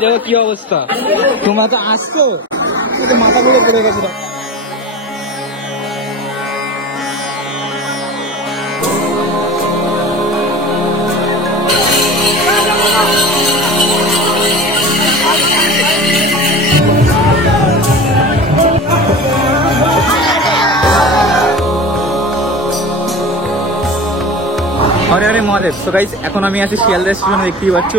এই দেখো কি অবস্থা, তোমরা তো আসছো মাথা ঘুরে পড়ে গেছে। হরে হরে মহাদেব। তো গাইস এখন আমি আছি শিয়ালদা স্টেশনে, দেখতেই পাচ্ছ।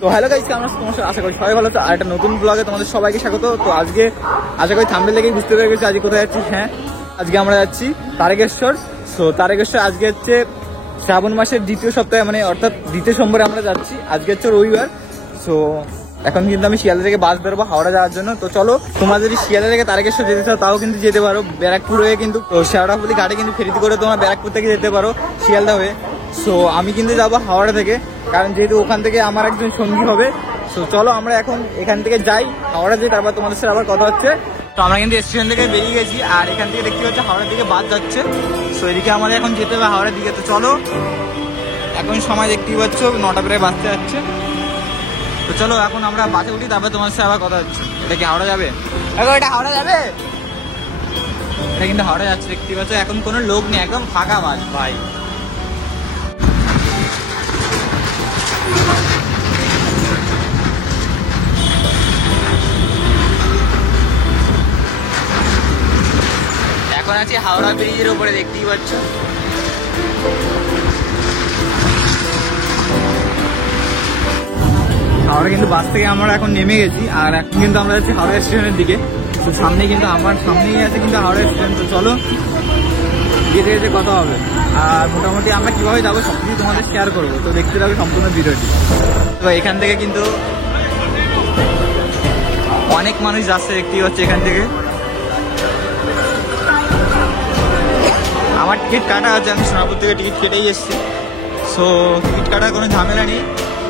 তো হ্যালো গাইস, আমরা তোমার আশা করি সবাই ভালো। তো আর একটা নতুন ব্লগে তোমাদের সবাইকে স্বাগত। তো আজকে আশা করি থাম্বনেল দেখেই বুঝতে পেরে গেছি আজকে কোথায় যাচ্ছি। হ্যাঁ, আজকে আমরা যাচ্ছি তারকেশ্বর। সো তারকেশ্বর আজকে হচ্ছে শ্রাবণ মাসের দ্বিতীয় সপ্তাহে, মানে অর্থাৎ দ্বিতীয় সোমবারে আমরা যাচ্ছি। আজকে হচ্ছে রবিবার। সো এখন কিন্তু আমি শিয়ালদা থেকে বাস বেরোবো হাওড়া যাওয়ার জন্য। তো চলো, তোমরা যদি শিয়ালদা থেকে তারকেশ্বর যেতে চাও তাও কিন্তু যেতে পারো, ব্যারাকপুর হয়ে কিন্তু শেওড়াফুলি ঘাটে কিন্তু ফেরিতে করে তোমরা ব্যারাকপুর থেকে যেতে পারো শিয়ালদা হয়ে। সো আমি কিন্তু যাবো হাওড়া থেকে, কারণ যেহেতু ওখান থেকে আমার একজন সঙ্গী হবে। সো চলো আমরা এখন এখান থেকে যাই, হাওড়া যাই, তারপর তোমাদের সাথে আবার কথা হচ্ছে। তো আমরা কিন্তু স্টেশন থেকে বেরিয়ে গেছি, আর এখান থেকে দেখতে পাচ্ছি হাওড়ার দিকে বাস যাচ্ছে। সো এদিকে আমাদের এখন যেতে হবে হাওড়ার দিকে। তো চলো, এখন সময় দেখতেই পাচ্ছ 9টা প্রায় বাজতে যাচ্ছে। তো চলো এখন আমরা বাসে উঠি, তারপর তোমার সাথে আবার কথা হচ্ছে। এটা কি হাওড়া যাবে? এটা হাওড়া যাবে, এটা কিন্তু হাওড়া যাচ্ছে দেখতেই পাচ্ছ। এখন কোনো লোক নেই, একদম ফাঁকা বাস ভাই। এখন আছি হাওড়া ব্রিজের উপরে, দেখতেই পাচ্ছ। হাওড়া কিন্তু বাস থেকে আমরা এখন নেমে গেছি, আর এখন কিন্তু আমরা যাচ্ছি হাওড়া স্টেশনের দিকে। তো সামনে কিন্তু আমার সামনেই আছে কিন্তু হাওড়া স্টেশন। তো চলো যেতে যেতে কথা হবে, আর মোটামুটি আমরা কিভাবে যাবো সব কিছু তোমাদের শেয়ার করবো। তো দেখতে যাবে সম্পূর্ণ ভিডিওটি। তো এখান থেকে কিন্তু অনেক মানুষ যাচ্ছে, দেখতেই পাচ্ছে। এখান থেকে আমার টিকিট কাটা আছে, আমি সোনাপুর থেকে টিকিট কেটেই এসেছি। সো টিকিট কাটার কোনো ঝামেলা নেই,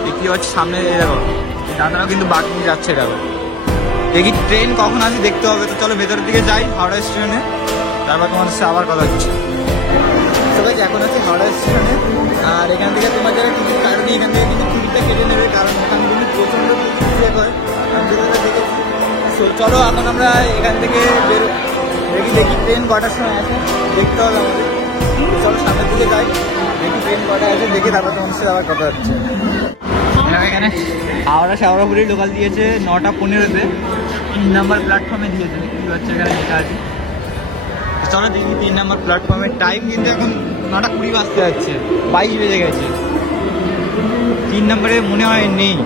দেখতে পাচ্ছি সামনে দেখো দাদারাও কিন্তু বাঘ নিয়ে যাচ্ছে। দেখো দেখি ট্রেন কখন আসে দেখতে হবে। তো চলো ভেতরের দিকে যাই হাওড়া স্টেশনে, তারপর তোমাদের সাথে আবার কথা হচ্ছে। সবাই এখন আছি হাওড়া স্টেশনে, আর এখান থেকে তোমার যারা টিকিট কাটনি এখান থেকে কিন্তু টিকিটটা কেটে নেবে, কারণ এখানে কিন্তু প্রচণ্ড চেক হয়, আমি যেটা দেখেছি। সো চলো এখন আমরা এখান থেকে বেরো, দেখি ট্রেন কটার সময় আছে দেখতে হবে আমাদের। চলো সামনের দিকে যাই, দেখি ট্রেন কটা আছে, দেখি তারপর তোমার সাথে আবার কথা হচ্ছে। এখানে হাওড়া শেওড়াফুলি লোকাল দিয়েছে 9টা 15-তে, 3 নম্বর প্ল্যাটফর্মে দিয়েছে, দেখতে পাচ্ছ এখানে লেখা আছে। চলো দেখি 3 নম্বর প্ল্যাটফর্মের টাইম কিন্তু এখন 9টা 20 বাজতে যাচ্ছে, 22 বেজে গেছে। 3 নম্বরে মনে হয় নেই।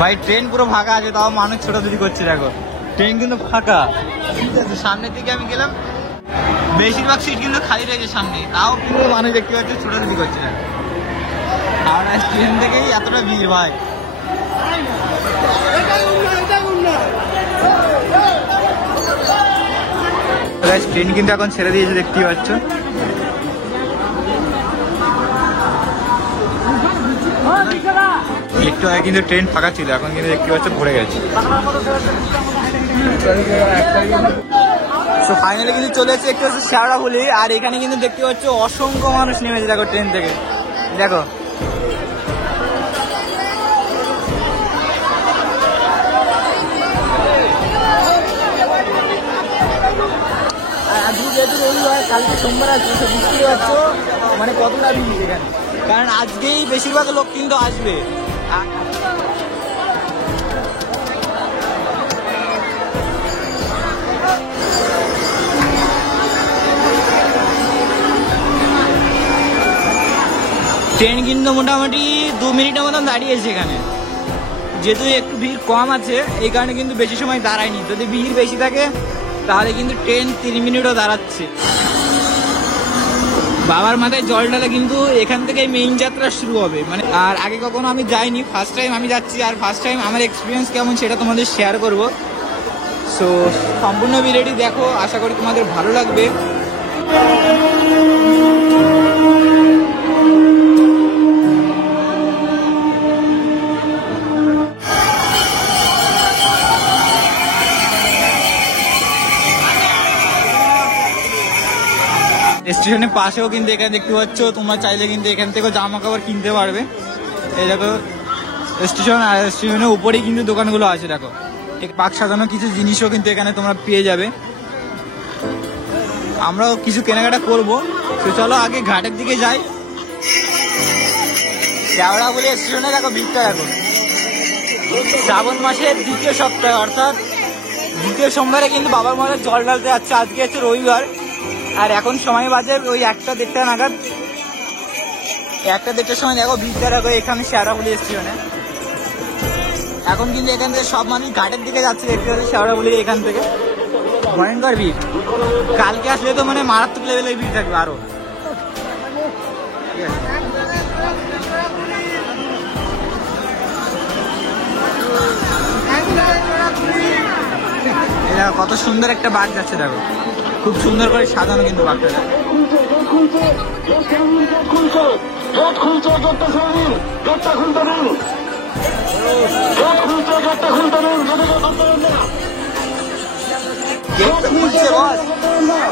ভাই ট্রেন পুরো ফাঁকা আছে, তাও মানুষ ছোটাছুটি করছে। দেখো ট্রেন কিন্তু ফাঁকা, ঠিক আছে। সামনের দিকে আমি গেলাম, বেশিরভাগ সিট কিন্তু খালি রয়েছে সামনে, তাও কিন্তু মানুষ দেখতে পাচ্ছে ছোটাছুটি করছে না। হাওড়া স্টেশন থেকেই এতটা ভিড় ভাই। ট্রেন কিন্তু এখন ছেড়ে দিয়েছে, দেখতেই পাচ্ছ। একটু আগে কিন্তু ট্রেন ফাঁকা ছিল, এখন কিন্তু দেখতে পাচ্ছ ভরে গেছে। তো ফাইনালি কিন্তু চলে এসেছে একটু হচ্ছে শেওড়াফুলি, আর এখানে কিন্তু দেখতে পাচ্ছ অসংখ্য মানুষ নেমেছে। দেখো ট্রেন থেকে, দেখো আজকে যেহেতু রবিবার, কালকে সোমবার আছে, তো বুঝতেই পারছো মানে কতটা ভিড় এখানে, কারণ আজকেই বেশিরভাগ লোক কিন্তু আসবে। ট্রেন কিন্তু মোটামুটি 2 মিনিটের মতন দাঁড়িয়েছে এখানে, যেহেতু একটু ভিড় কম আছে এই কারণে কিন্তু বেশি সময় দাঁড়ায়নি। যদি ভিড় বেশি থাকে তাহলে কিন্তু ট্রেন 3 মিনিটও দাঁড়াচ্ছে। বাবার মাথায় জল ঢালা কিন্তু এখান থেকে মেইন যাত্রা শুরু হবে, মানে আর আগে কখনো আমি যাইনি, ফার্স্ট টাইম আমি যাচ্ছি। আর ফার্স্ট টাইম আমার এক্সপিরিয়েন্স কেমন সেটা তোমাদের শেয়ার করব। সো সম্পূর্ণ ভিডিওটি দেখো, আশা করি তোমাদের ভালো লাগবে। স্টেশনের পাশেও কিন্তু এখানে দেখতে পাচ্ছ, তোমরা চাইলে কিন্তু এখান থেকেও জামা কাপড় কিনতে পারবে। এই দেখো স্টেশনের উপরেই কিন্তু দোকানগুলো আছে। দেখো পাক সাজানো কিছু জিনিসও কিন্তু এখানে তোমরা পেয়ে যাবে। আমরাও কিছু কেনাকাটা করবো, তো চলো আগে ঘাটের দিকে যাই। শেওড়াফুলি স্টেশনে দেখো ভিড়টা দেখো। শ্রাবণ মাসের দ্বিতীয় সপ্তাহে অর্থাৎ দ্বিতীয় সোমবারে কিন্তু বাবার মাথায় জল ঢালতে যাচ্ছে। আজকে হচ্ছে রবিবার, আর এখন সময় বাজে ওই 1টা-1.5টা নাগাদ। 1টা-1.5টার সময় দেখো ভিড়টা দেখো এখানে শেওড়াফুলি স্টেশনে। এখন কিন্তু এখান থেকে সব মানুষ ঘাটের দিকে যাচ্ছে, দেখতে পাচ্ছি শেওড়াফুলি এখান থেকে। ভয়ঙ্কর ভিড়, কালকে আসলে তো মানে মারাত্মক লেভেলের ভিড় থাকবে আরো। কত সুন্দর একটা বাঘ যাচ্ছে দেখো, খুব সুন্দর করে সাজানো কিন্তু বাঘটা।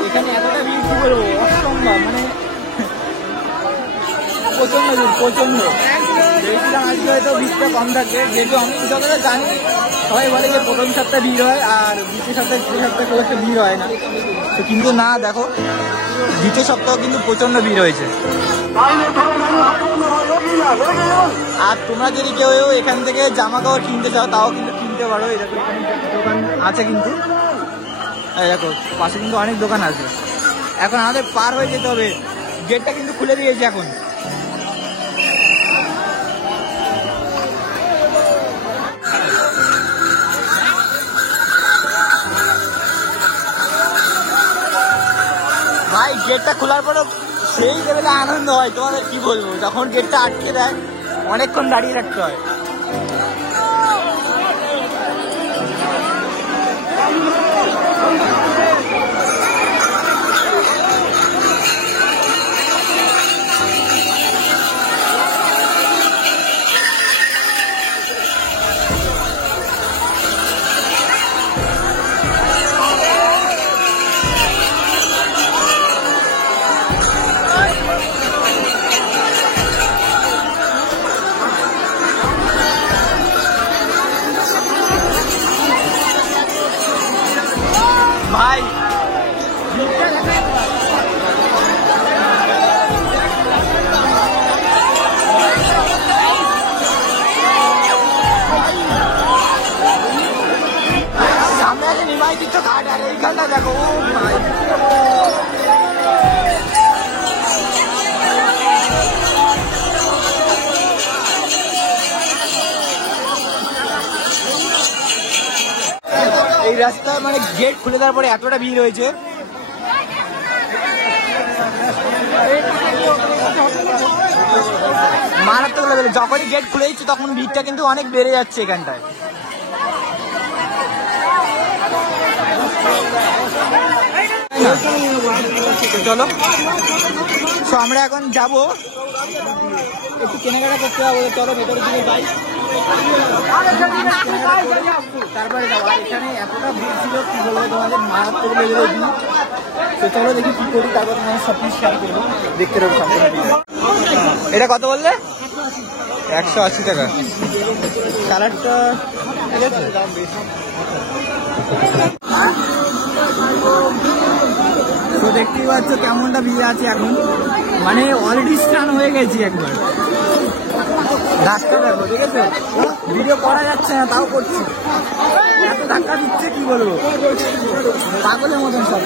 এখানে এতটা ভিড় কি বলবো, অসম্ভব, মানে প্রচন্ড ভিড়, প্রচন্ড। ভেবেছিলাম আজকে হয়তো ভিড়টা কম থাকবে, যেহেতু আমি যতটা জানি সবাই বলে যে প্রথম সপ্তাহে ভিড় হয় আর দ্বিতীয় সপ্তাহে তৃতীয় সপ্তাহে খুব একটা ভিড় হয় না, তো কিন্তু না, দেখো দ্বিতীয় সপ্তাহ কিন্তু প্রচন্ড ভিড় হয়েছে। আর তোমরা যদি কেউ এখান থেকে জামা কাপড় কিনতে চাও তাও কিন্তু কিনতে পারো। এই দেখো এখানে দোকান আছে কিন্তু, এই দেখো পাশে কিন্তু অনেক দোকান আছে। এখন আমাদের পার হয়ে যেতে হবে, গেটটা কিন্তু খুলে দিয়েছে এখন। ভাই গেটটা খোলার পরে সেই লেভেলে আনন্দ হয়, তোমাদের কি বলবো। যখন গেটটা আটকে দেয় অনেকক্ষণ দাঁড়িয়ে রাখতে হয়। ভাই সামনে আছে নিমাইতিত্ব ঘাট, আর এইখানটা দেখো এই রাস্তা, মানে গেট খুলে দেওয়ার পরে এতটা ভিড় হয়েছে। মারাত্মক লেভেলে, যখনই গেট খুলে দিচ্ছে তখন ভিড়টা কিন্তু অনেক বেড়ে যাচ্ছে এখানটায়। চলো তো আমরা এখন যাবো, একটু কেনাকাটা করতে হবে, চলো ভেতরের দিকে যাই, তারপরে যাবো। আর এখানে এতটা ভিড় ছিল কি বলবো তোমাদের, মারাত্মক লেভেলের ভিড়। তো চলো দেখি কি করি, তারপর তোমাদের সব কিছু শেয়ার করবো, দেখতে পাবো সম্পূর্ণ। এটা কত বললে? 180 টাকা। কালারটা ঠিক আছে, দাম বেশি। তো দেখতেই পাচ্ছ কেমনটা ভিড় আছে এখন, মানে অলরেডি স্নান হয়ে গেছি একবার। রাস্তা দেখো, ঠিক আছে, ভিডিও করা যাচ্ছে না তাও করছি, এত ধাক্কা দিচ্ছে কি বলবো, পাগলের মতন সব।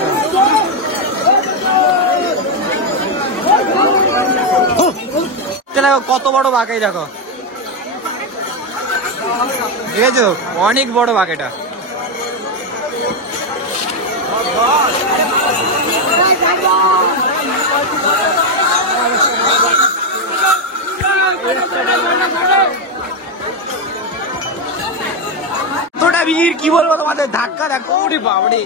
কত বড় বাঁক, এই দেখো, ঠিক আছে, অনেক বড় বাঁক এটা। এতটা ভিড় কি বলবো তোমাদের, ধাক্কা দেখো, ওরে বাবারে।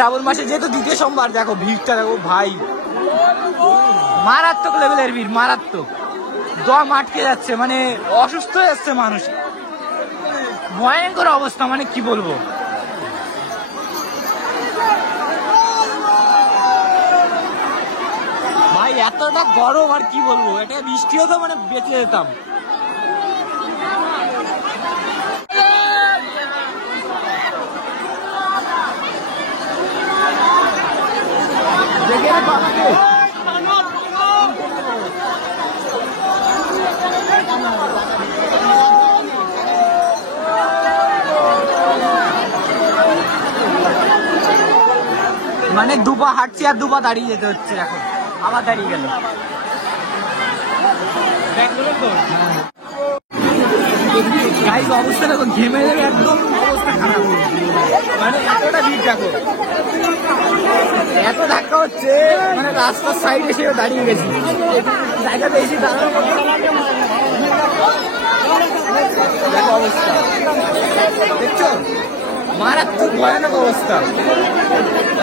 শ্রাবণ মাসে যেহেতু দ্বিতীয় সোমবার, দেখো ভিড়টা দেখো ভাই, মারাত্মক লেভেলের ভিড়, মারাত্মক। দম আটকে যাচ্ছে, মানে অসুস্থ হয়ে যাচ্ছে মানুষ, ভয়ঙ্কর অবস্থা, মানে কি বলবো। ভাই এতটা গরম, আর কি বলবো, এটা বৃষ্টি হতো মানে বেঁচে যেতাম। মানে দুপা হাঁটছি আর দুপা দাঁড়িয়ে যেতে হচ্ছে, এখন আবার দাঁড়িয়ে গেল। অবস্থা দেখো, ঘেমে যাবে একদম, অবস্থা খারাপ। মানে এতটা ভিড় দেখো, এত ধাক্কা হচ্ছে, মানে রাস্তার সাইড এসে দাঁড়িয়ে গেছি, জায়গাতে এসে দাঁড়ানো। দেখো অবস্থা, দেখছো, মারাত্মক ভয়ানক অবস্থা।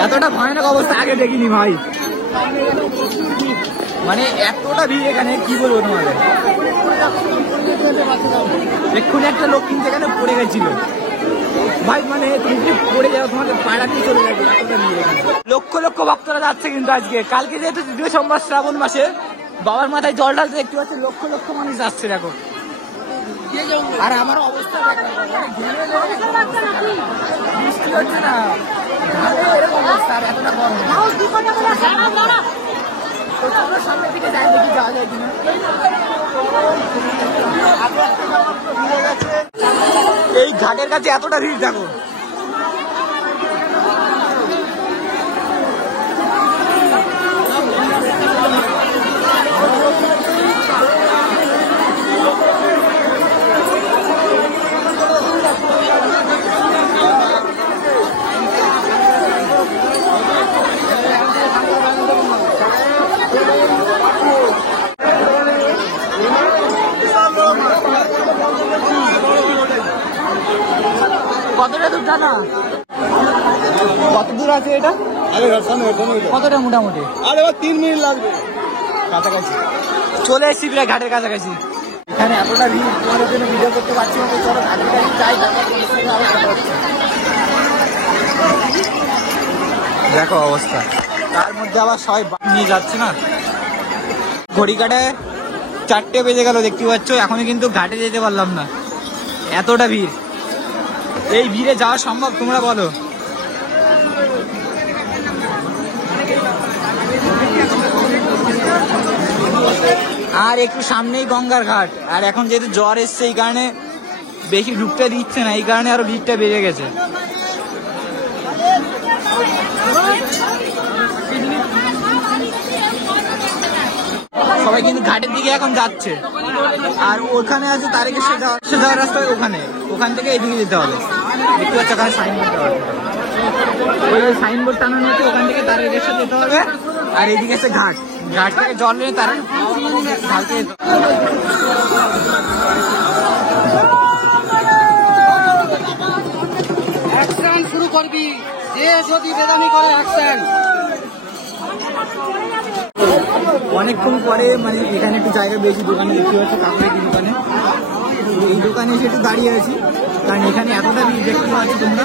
এতটা ভয়ানক অবস্থা আগে দেখিনি ভাই, মানে এতটা ভিড় এখানে, কি বলবো তোমাদের। এক্ষুনি একটা লোক কিন্তু এখানে পড়ে গেছিল ভাই, মানে তুমি যদি পড়ে যাও তোমাদের পাড়াতেই চলে যাবে, এতটা ভিড় এখানে। লক্ষ লক্ষ ভক্তরা যাচ্ছে কিন্তু আজকে, কালকে যেহেতু দ্বিতীয় সোমবার শ্রাবণ মাসে, বাবার মাথায় জল ঢালতে দেখতে পাচ্ছি লক্ষ লক্ষ মানুষ যাচ্ছে দেখো। আর আমার অবস্থা বৃষ্টি হচ্ছে না, এরকম অবস্থা, আর এতটা গরম। সামনের দিকে যাই, দেখি যাওয়া যায় কিনা। এই ঘাটের কাছে এতটা ভিড় দেখো, কতটা দূর জানা, কত দূর আছে এটা, কতটা মোটামুটি? 3 মিনিট লাগবে, কাছাকাছি চলে এসেছি, প্রায় ঘাটের কাছাকাছি। এখানে এতটা ভিড়, তোমাদের জন্য ভিডিও করতে পারছি না, তো চলো ঘাটের কাছে যাই। দেখো অবস্থা, তার মধ্যে আবার সবাই নিয়ে যাচ্ছে না। ঘড়ি কাটায় 4টে বেজে গেল, দেখতে পাচ্ছ, এখনই কিন্তু ঘাটে যেতে পারলাম না, এতটা ভিড়। এই ভিড়ে যাওয়া সম্ভব তোমরা বলো? আর একটু সামনেই গঙ্গার ঘাট, আর এখন যেহেতু জ্বর এসছে এই কারণে বেশি ঢুকতে দিচ্ছে না, এই কারণে আরো ভিড়টা বেড়ে গেছে। সবাই কিন্তু ঘাটের দিকে এখন যাচ্ছে, আর ওখানে আছে তারেকেশ্বর যাওয়ার রাস্তা, ওখান থেকে এদিকে যেতে হবে। দেখতে পাচ্ছ ওখানে সাইনবোর্ড দেওয়া আছে, ওই সাইনবোর্ড টানানো হচ্ছে, ওখান থেকে তারেকেশ্বর যেতে হবে। আর এদিকে আছে ঘাট, ঘাট থেকে জল নিয়ে তারা ঢালতে যেতে হবে। অ্যাকশন শুরু করবি, যে যদি বেদামি করে অ্যাকশন। অনেকক্ষণ পরে মানে এখানে একটু জায়গা বেশি, দোকানে দেখতে পাচ্ছি, কাপড়ের দোকানে, এই দোকানে এসে একটু দাঁড়িয়ে আছি, কারণ এখানে এতটা ভিড় দেখতে পাচ্ছি তোমরা।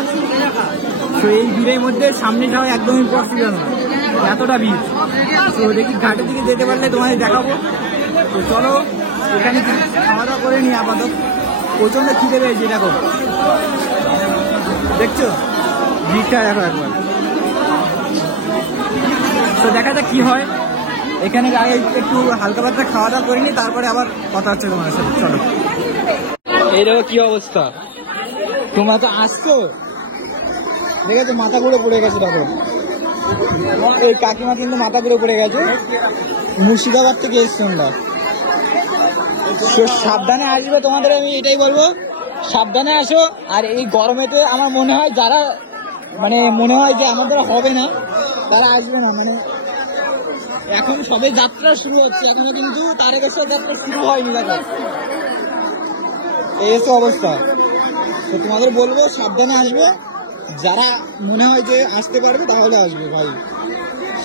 তো এই ভিড়ের মধ্যে সামনে যাওয়া একদমই পসিবল না, এতটা ভিড়। তো দেখি ঘাটের দিকে যেতে পারলে তোমাদের দেখাবো। তো চলো এখানে খাওয়া দাওয়া করে নিই আপাতত, প্রচন্ড খিদে পেয়েছি। দেখো দেখছো ভিড়টা, দেখো একবার। তো দেখা যাক কি হয়, এখানে আগে একটু হালকা পাতলা খাওয়া দাওয়া করে নিই, তারপরে আবার কথা হচ্ছে তোমার সাথে। চলো, এই দেখো কি অবস্থা, তোমরা তো আসছো, দেখেছো মাথা ঘুরে পড়ে গেছে। দেখো এই কাকিমা কিন্তু মাথা ঘুরে পড়ে গেছে, মুর্শিদাবাদ থেকে এসছি আমরা। সাবধানে আসবে, তোমাদের আমি এটাই বলবো, সাবধানে আসো। আর এই গরমেতে আমার মনে হয় যারা মানে মনে হয় যে আমাদের হবে না, তারা আসবে না। মানে এখন সবে যাত্রা শুরু হচ্ছে, এখনো কিন্তু তারকেশ্বর যাত্রা শুরু হয়নি। দেখো এই অবস্থা, তো তোমাদের বলবো সাবধানে আসবে, যারা মনে হয় যে আসতে পারবে তাহলে আসবে ভাই,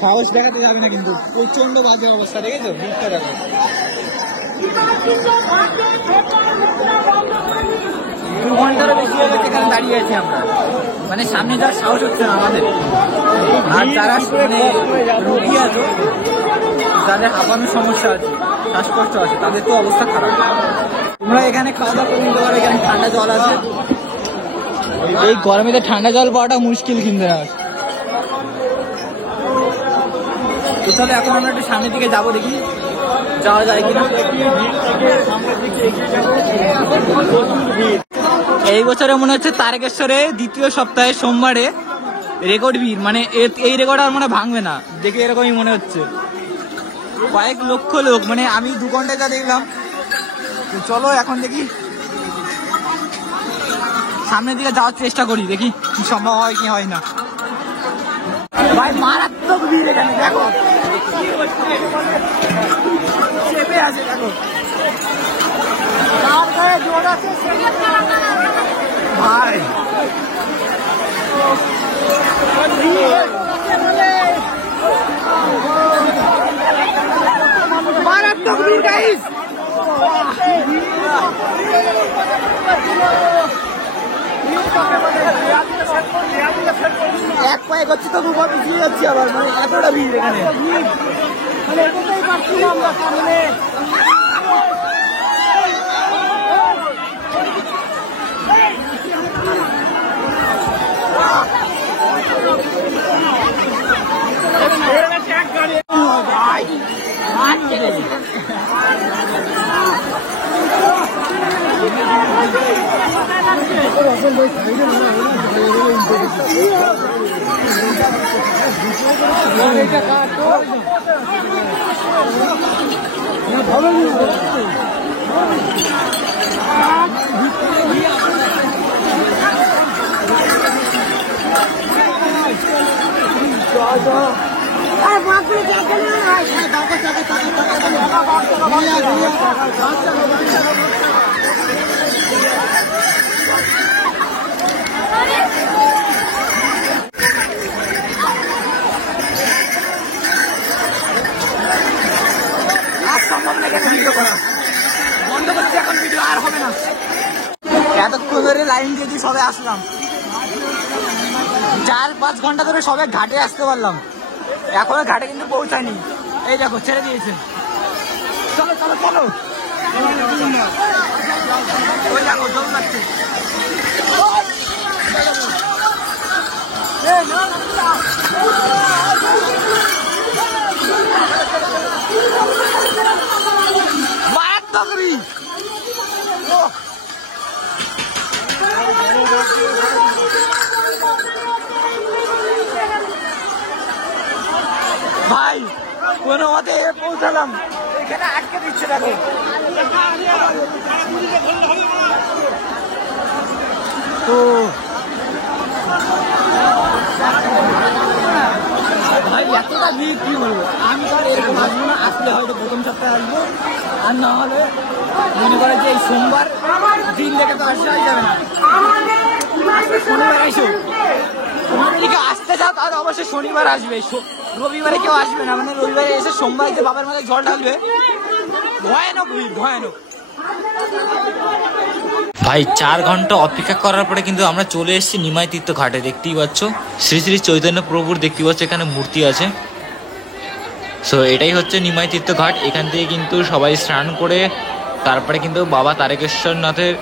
সাহস দেখাতে যাবে না কিন্তু। প্রচন্ড বাজে অবস্থা, দেখেছো ভিড়টা দেখো। 2 ঘন্টারও বেশি হয়ে গেছে এখানে দাঁড়িয়ে আছি আমরা, মানে সামনে যাওয়ার সাহস হচ্ছে না আমাদের। আর যারা মানে রোগী আছে, যাদের হাঁপানোর সমস্যা আছে, শ্বাসকষ্ট আছে, তাদের তো অবস্থা খারাপ। তোমরা এখানে খাওয়া দাওয়া করে নিতে পারো, এখানে ঠান্ডা জল আছে। এই গরমেতে ঠান্ডা জল পাওয়াটা মুশকিল কিন্তু না। তো চলো এখন আমরা একটু সামনের দিকে যাবো, দেখি যাওয়া যায় কিনা। এই বছরে মনে হচ্ছে তারকেশ্বরে 2য় সপ্তাহে সোমবারে রেকর্ড ভিড়, মানে এই রেকর্ড আর মনে ভাঙবে না, দেখে এরকমই মনে হচ্ছে। কয়েক লক্ষ লোক, মানে আমি 2 ঘন্টায় যা দেখলাম। চলো এখন দেখি সামনের দিকে যাওয়ার চেষ্টা করি, দেখি কি সম্ভব হয় কি হয় না। ভাই মারাত্মক ভিড় এখানে, দেখো চেপে আছে, দেখো ভাই মারাত্মক ভিড় গাইস। এক পায়ে করছি তো দুবার পিছিয়ে যাচ্ছি আবার, মানে এতটা ভিড় এখানে। এতক্ষণ ধরে লাইন দিয়ে সবে আসলাম, 4-5 ঘন্টা ধরে সবে ঘাটে আসতে পারলাম, এখনো ঘাটে কিন্তু পৌঁছায়নি। এই দেখো ছেড়ে দিয়েছে, চলো চলো চলো। ওই দেখো জল লাগছে। মারাত্মক ভিড়। ভাই কোনো মতে পৌঁছালাম, এখানে আটকে দিচ্ছে দেখো। তো ভাই এতটা ভিড় কি বলবো, আমি তো এরকম আসবো না, আসলে হয়তো প্রথম সপ্তাহে আসবো, আর না হলে মনে করে যে এই সোমবার দিন লেগে তো আসাই যাবে না, শনিবার এসো। তোমরা আসতে চাও তাহলে অবশ্যই শনিবার আসবে, রবিবারে কেউ আসবে না, মানে রবিবারে এসে সোমবার যে বাবার মাথায় জল ঢালবে, ভয়ানক ভিড় ভয়ানক। ভাই 4 ঘন্টা অপেক্ষা করার পরে কিন্তু আমরা চলে এসেছি নিমাই তীর্থ ঘাটে। দেখতেই পাচ্ছ শ্রী শ্রী চৈতন্য প্রভুর দেখতে পাচ্ছ এখানে মূর্তি আছে। সো এটাই হচ্ছে নিমাই তীর্থ ঘাট। এখান থেকে কিন্তু সবাই স্নান করে তারপরে কিন্তু বাবা তারকেশ্বরনাথের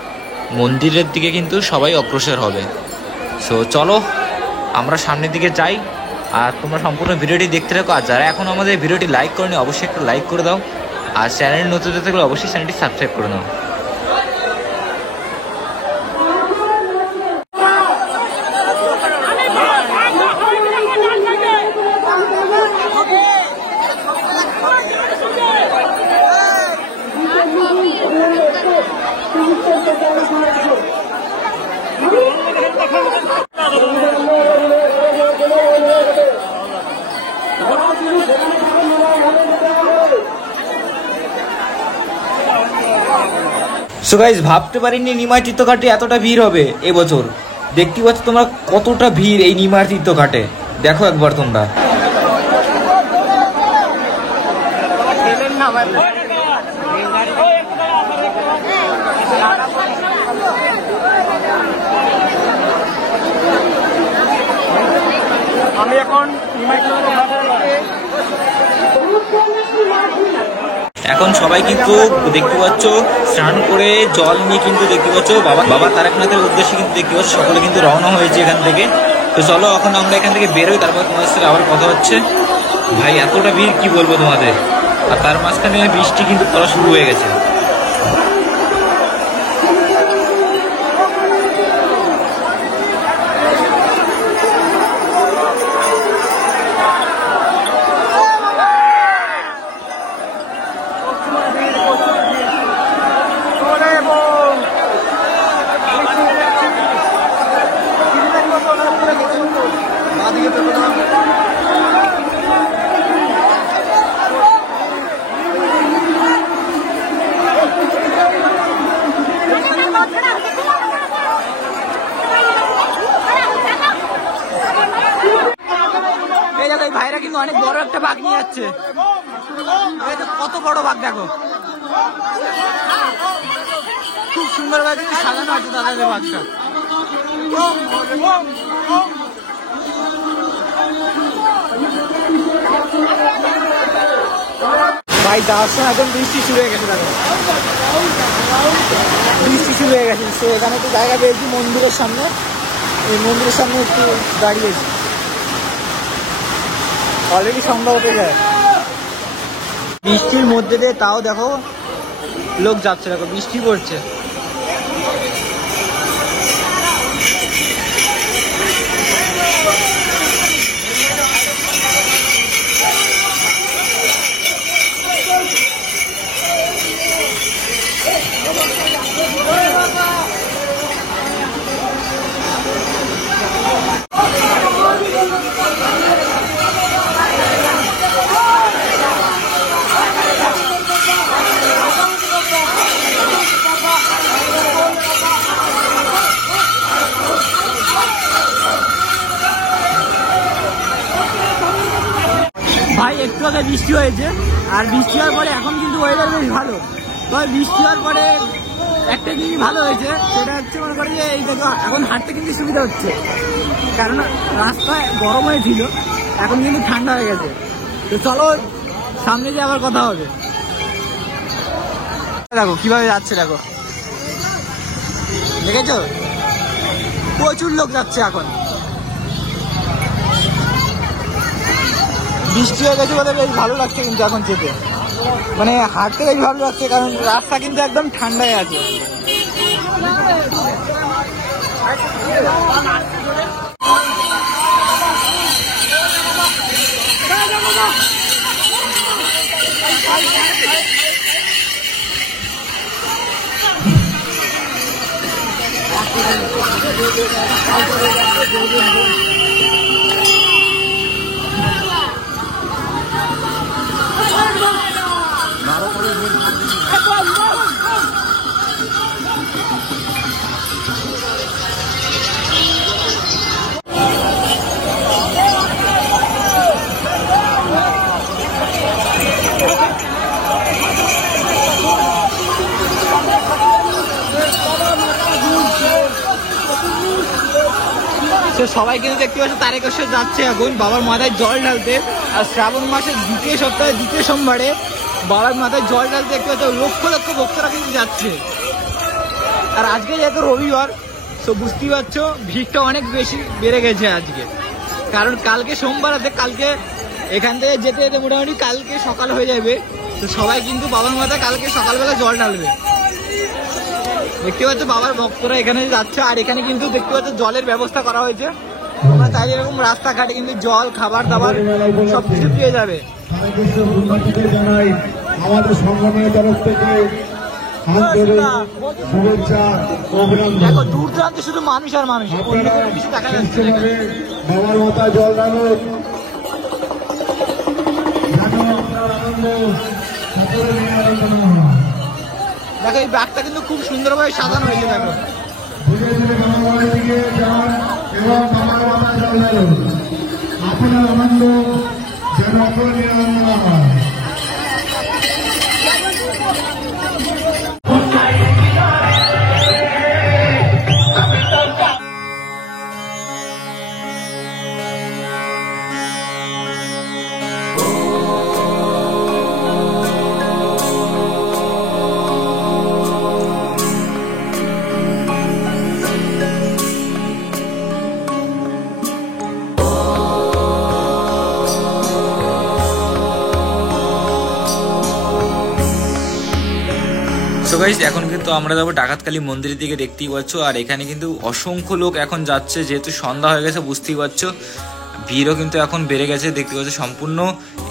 মন্দিরের দিকে কিন্তু সবাই অগ্রসর হবে। সো চলো আমরা সামনের দিকে যাই, আর তোমরা সম্পূর্ণ ভিডিওটি দেখতে থাকো। আর যারা এখন আমাদের ভিডিওটি লাইক করেনি অবশ্যই একটা লাইক করে দাও, আর চ্যানেল নতুন হতে থাকলে অবশ্যই চ্যানেলটি সাবস্ক্রাইব করে নাও। সো গাইস ভাবতে পারিনি নিমাই তীর্থঘাটে এতটা ভিড় হবে এবছর। দেখতে পাচ্ছ তোমরা কতটা ভিড় এই নিমাই তীর্থ ঘাটে, দেখো একবার তোমরা। আমি এখন এখন সবাই কিন্তু দেখতে পাচ্ছ স্নান করে জল নিয়ে কিন্তু দেখতে পাচ্ছ বাবা তারকনাথের উদ্দেশ্যে কিন্তু দেখতে পাচ্ছ সকলে কিন্তু রওনা হয়েছে এখান থেকে। তো চলো এখন আমরা এখান থেকে বেরোই, তারপর তোমাদের সাথে আবার কথা হচ্ছে। ভাই এতটা ভিড় কি বলবো তোমাদের, আর তার মাঝখানে বৃষ্টি কিন্তু পড়া শুরু হয়ে গেছে। ভাইরা কিন্তু অনেক বড় একটা বাঘ নিয়ে যাচ্ছে, কত বড় বাঘ দেখো, খুব সুন্দর ভাবে কিন্তু সাজানো আছে দাদাদের বাঘটা। ভাই যাওয়ার সময় এখন বৃষ্টি শুরু হয়ে গেছে, দেখো বৃষ্টি শুরু হয়ে গেছে। তো এখানে একটু জায়গা পেয়েছি মন্দিরের সামনে, এই মন্দিরের সামনে একটু দাঁড়িয়েছি, অলরেডি সন্ধ্যা হতে যায় বৃষ্টির মধ্যে দিয়ে, তাও দেখো লোক যাচ্ছে, দেখো বৃষ্টি পড়ছে। ভাই একটু আগে বৃষ্টি হয়েছে, আর বৃষ্টি হওয়ার পরে এখন কিন্তু ওয়েদার বেশ ভালো। তবে বৃষ্টি হওয়ার পরে একটা জিনিস ভালো হয়েছে, সেটা হচ্ছে মনে করি যে এই দেখো এখন হাঁটতে কিন্তু সুবিধা হচ্ছে, কারণ রাস্তায় গরম হয়েছিল, এখন কিন্তু ঠান্ডা হয়ে গেছে। তো চলো সামনে যে আবার কথা হবে। দেখো কিভাবে যাচ্ছে, দেখো দেখেছো প্রচুর লোক যাচ্ছে এখন। বৃষ্টি হয়ে গেছে বলে বেশ ভালো লাগছে কিন্তু এখন যেতে, মানে হাঁটতে বেশ ভালো লাগছে, কারণ রাস্তা কিন্তু একদম ঠান্ডায় আছে। সবাই কিন্তু দেখতে পাচ্ছে তারকেশ্বর যাচ্ছে এখন বাবার মাথায় জল ঢালতে, আর শ্রাবণ মাসের দ্বিতীয় সপ্তাহে দ্বিতীয় সোমবারে বাবার মাথায় জল ঢালতে দেখতে পাচ্ছে লক্ষ লক্ষ ভক্তরা কিন্তু যাচ্ছে। আর আজকে যেহেতু রবিবার, তো বুঝতেই পারছো ভিড়টা অনেক বেশি বেড়ে গেছে আজকে, কারণ কালকে সোমবার আছে, কালকে এখান থেকে যেতে যেতে মোটামুটি কালকে সকাল হয়ে যাবে। তো সবাই কিন্তু বাবার মাথায় কালকে সকালবেলা জল ঢালবে। দেখতে পাচ্ছ বাবার ভক্তরা এখানে যাচ্ছে, আর এখানে কিন্তু দেখতে পাচ্ছ জলের ব্যবস্থা করা হয়েছে, তোমরা চাইলে এরকম রাস্তাঘাটে কিন্তু জল খাবার দাবার সবকিছু পেয়ে যাবে। আমাদের সংগঠনের তরফ থেকে শুভেচ্ছা দেখো দূর দূরান্তে শুধু মানুষ আর মানুষ, অন্য কোনো কিছু দেখা যাচ্ছে না। বাবার মাথায় জল ঢালুন, দেখো এই বাঘটা কিন্তু খুব সুন্দরভাবে সাজানো হয়েছে, দেখো ধীরে ধীরে মামার বাড়ির দিকে যান এবং মামার মাথা জল ঢালুন। আপনার আনন্দ যেন অপরিণীয় না হয়। সো গাইস এখন কিন্তু আমরা যাবো ডাকাতকালী মন্দিরের দিকে, দেখতেই পাচ্ছ। আর এখানে কিন্তু অসংখ্য লোক এখন যাচ্ছে, যেহেতু সন্ধ্যা হয়ে গেছে বুঝতেই পারছো। ভিড়ও কিন্তু এখন বেড়ে গেছে, দেখতে পাচ্ছ। সম্পূর্ণ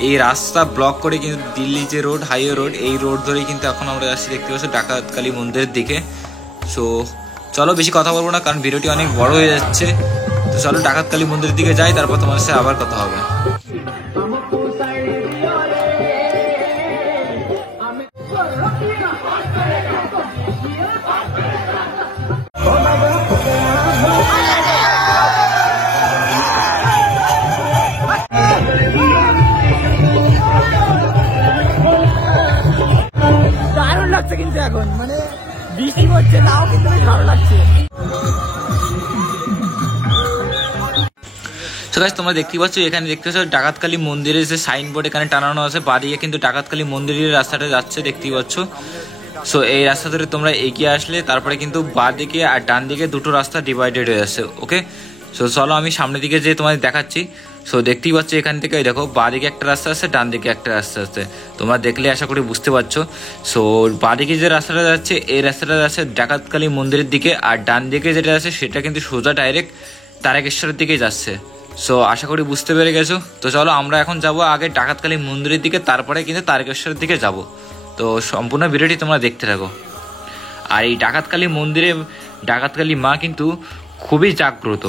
এই রাস্তা ব্লক করে কিন্তু দিল্লি যে রোড, হাইওয়ে রোড, এই রোড ধরেই কিন্তু এখন আমরা যাচ্ছি, দেখতে পাচ্ছ, ডাকাতকালী মন্দিরের দিকে। সো চলো বেশি কথা বলবো না, কারণ ভিডিওটি অনেক বড় হয়ে যাচ্ছে। তো চলো ডাকাতকালী মন্দিরের দিকে যাই, তারপর তোমার সাথে আবার কথা হবে। দারুণ লাগছে কিন্তু এখন, মানে বৃষ্টি হচ্ছে তাও কিন্তু বেশ ভালো লাগছে। তো গাইস তোমরা দেখতেই পাচ্ছ, এখানে দেখতে পাচ্ছ ডাকাতকালী মন্দিরের যে সাইনবোর্ড এখানে টানানো আছে, বাদিকে কিন্তু ডাকাতকালী মন্দিরের রাস্তাটা যাচ্ছে, দেখতেই পাচ্ছ। সো এই রাস্তা ধরে তোমরা এগিয়ে আসলে তারপরে কিন্তু বাঁ দিকে আর ডান দিকে দুটো রাস্তা ডিভাইডেড হয়ে যাচ্ছে, ওকে। সো চলো আমি সামনের দিকে যে তোমাদের দেখাচ্ছি। সো দেখতেই পাচ্ছ এখান থেকে দেখো বাঁ দিকে একটা রাস্তা আছে, ডান দিকে একটা রাস্তা আছে, তোমরা দেখলে আশা করি বুঝতে পারছো। সো বাঁ দিকে যে রাস্তাটা যাচ্ছে, এই রাস্তাটা যাচ্ছে ডাকাতকালী মন্দিরের দিকে, আর ডান দিকে যেটা আছে সেটা কিন্তু সোজা ডাইরেক্ট তারকেশ্বরের দিকে যাচ্ছে। সো আশা করি বুঝতে পেরে গেছো। তো চলো আমরা এখন যাব আগে ডাকাতকালী মন্দিরের দিকে, তারপরে কিন্তু তারকেশ্বরের দিকে যাব। তো সম্পূর্ণ ভিডিওটি তোমরা দেখতে থাকো। আর এই ডাকাতকালী মন্দিরে ডাকাতকালী মা কিন্তু খুবই জাগ্রত।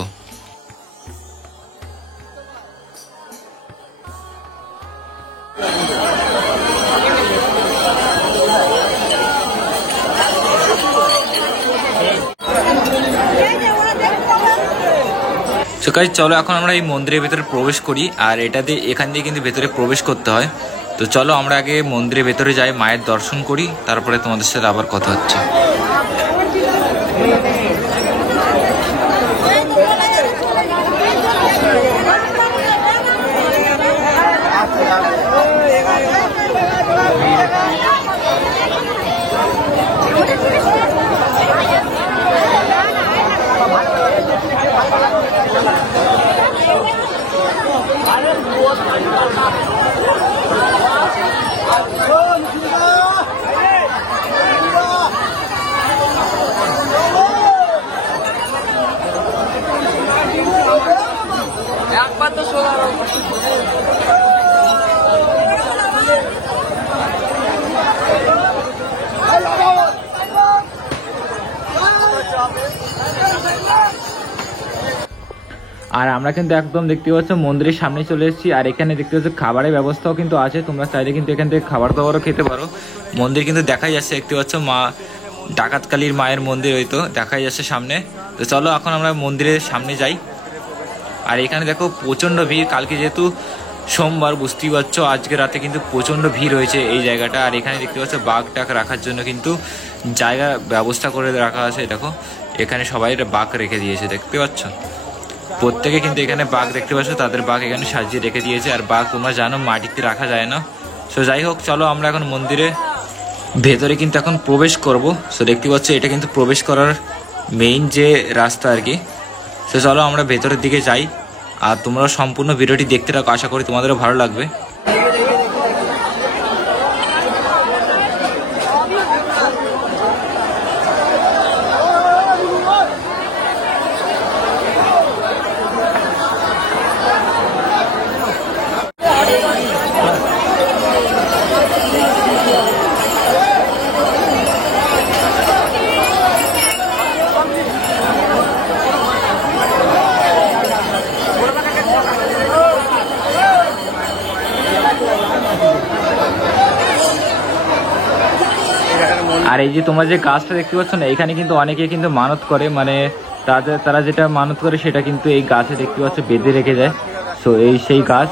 তো গাইস চলো এখন আমরা এই মন্দিরের ভেতরে প্রবেশ করি, আর এখান দিয়ে কিন্তু ভেতরে প্রবেশ করতে হয়। তো চলো আমরা আগে মন্দিরের ভেতরে যাই, মায়ের দর্শন করি, তারপরে তোমাদের সাথে আবার কথা হচ্ছে। আর আমরা কিন্তু একদম দেখতে পাচ্ছ মন্দিরের সামনে চলে এসেছি। আর এখানে দেখতে পাচ্ছ খাবারের ব্যবস্থাও কিন্তু আছে, তোমরা চাইলে কিন্তু এখান থেকে খাবার দাবারও খেতে পারো। মন্দির কিন্তু দেখাই যাচ্ছে, দেখতে পাচ্ছ মা ডাকাতকালীর মায়ের মন্দির, ওই তো দেখাই যাচ্ছে সামনে। তো চলো এখন আমরা মন্দিরের সামনে যাই। আর এখানে দেখো প্রচণ্ড ভিড়, কালকে যেহেতু সোমবার বুঝতেই পারছো, আজকে রাতে কিন্তু প্রচণ্ড ভিড় হয়েছে এই জায়গাটা। আর এখানে দেখতে পাচ্ছ বাঘ টাক রাখার জন্য কিন্তু জায়গা ব্যবস্থা করে রাখা আছে। দেখো এখানে সবাই বাঘ রেখে দিয়েছে, দেখতে পাচ্ছ প্রত্যেকে কিন্তু এখানে বাঘ দেখতে পাচ্ছ, তাদের বাঘ এখানে সাজিয়ে রেখে দিয়েছে। আর বাঘ তোমরা জানো মাটিতে রাখা যায় না। সো যাই হোক চলো আমরা এখন মন্দিরে ভেতরে কিন্তু এখন প্রবেশ করব। সো দেখতে পাচ্ছ এটা কিন্তু প্রবেশ করার মেইন যে রাস্তা আর কি। সো চলো আমরা ভেতরের দিকে যাই, আর তোমরা সম্পূর্ণ ভিডিওটি দেখতে থাকো, আশা করি তোমাদেরও ভালো লাগবে। আর এই যে তোমরা যে গাছটা দেখতে পাচ্ছ না, এখানে কিন্তু অনেকে কিন্তু মানত করে, মানে তারা যেটা মানত করে সেটা কিন্তু এই গাছে দেখতে পাচ্ছ বেঁধে রেখে যায়। সো এই সেই গাছ।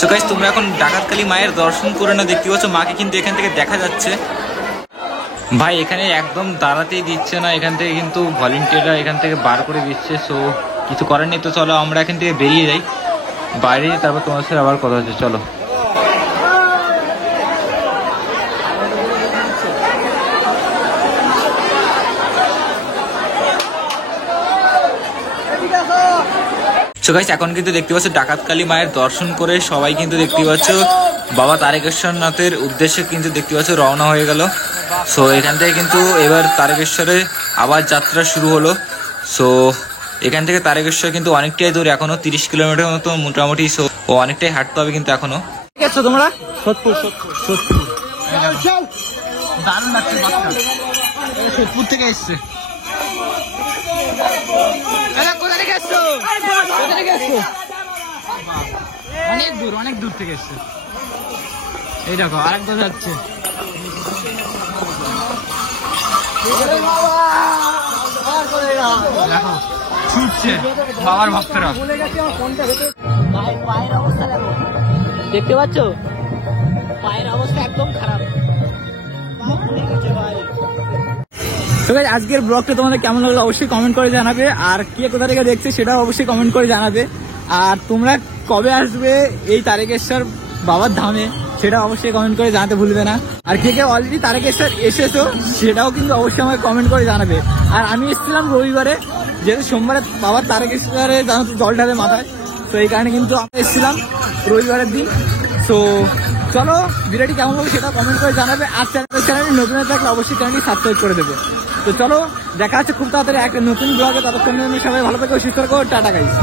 সো গাইস, তোমরা এখন ডাকাতকালী মায়ের দর্শন করে না, দেখতে পাচ্ছ মাকে কিন্তু এখান থেকে দেখা যাচ্ছে। ভাই এখানে একদম দাঁড়াতেই দিচ্ছে না, এখান থেকে কিন্তু ভলেন্টিয়াররা এখান থেকে বার করে দিচ্ছে। সো কিছু করার নেই, তো চলো আমরা এখান থেকে বেরিয়ে যাই, বাইরে তারপর তোমার সাথে আবার কথা হচ্ছে। চলো। সো গাইস, এখন কিন্তু দেখতে পাচ্ছ ডাকাতকালী মায়ের দর্শন করে সবাই কিন্তু দেখতে পাচ্ছ বাবা তারকেশ্বরনাথের উদ্দেশ্যে কিন্তু দেখতে পাচ্ছ রওনা হয়ে গেল। সো এখান থেকে কিন্তু এবার তারকেশ্বরে আবার যাত্রা শুরু হলো। সো এখান থেকে তারকেশ্বর কিন্তু অনেকটাই দূর, এখনো 30 কিলোমিটার মতো মোটামুটি। সো অনেকটাই হাঁটতে হবে কিন্তু এখনো। গেছো তোমরা? সোদপুর দারুণ লাগছে। সোদপুর থেকে এসছে। অনেক দূর থেকে এসছে। এই দেখো আরেক দল যাচ্ছে। দেখো ছুটছে বাবার ভক্তরা। পায়ের অবস্থা দেখো, দেখতে পাচ্ছ পায়ের অবস্থা একদম খারাপ। তো গাইস, আজকের ব্লগটা তোমাদের কেমন লাগলো অবশ্যই কমেন্ট করে জানাবে, আর কে কোথা থেকে দেখছে সেটাও অবশ্যই কমেন্ট করে জানাবে। আর তোমরা কবে আসবে এই তারকেশ্বর বাবার ধামে সেটা অবশ্যই কমেন্ট করে জানাতে ভুলবে না। আর কে কে অলরেডি তারকেশ্বর এসেছো সেটাও কিন্তু অবশ্যই আমাকে কমেন্ট করে জানাবে। আর আমি এসেছিলাম রবিবারে, যেহেতু সোমবারে বাবার তারকেশ্বরে জানো তো জল ঢালে মাথায়, তো এই কারণে কিন্তু আমি এসেছিলাম রবিবারের দিন। সো চলো, ভিডিওটি কেমন লাগবে সেটা কমেন্ট করে জানাবে। আর চ্যানেলটি নতুন হয়ে থাকলে অবশ্যই চ্যানেলটি সাবস্ক্রাইব করে দেবে। তো চলো, দেখা হচ্ছে খুব তাড়াতাড়ি একটা নতুন ব্লগে। ততক্ষণ সবাই ভালো থাকো, সুস্থ থাকো, টাটা গাইস।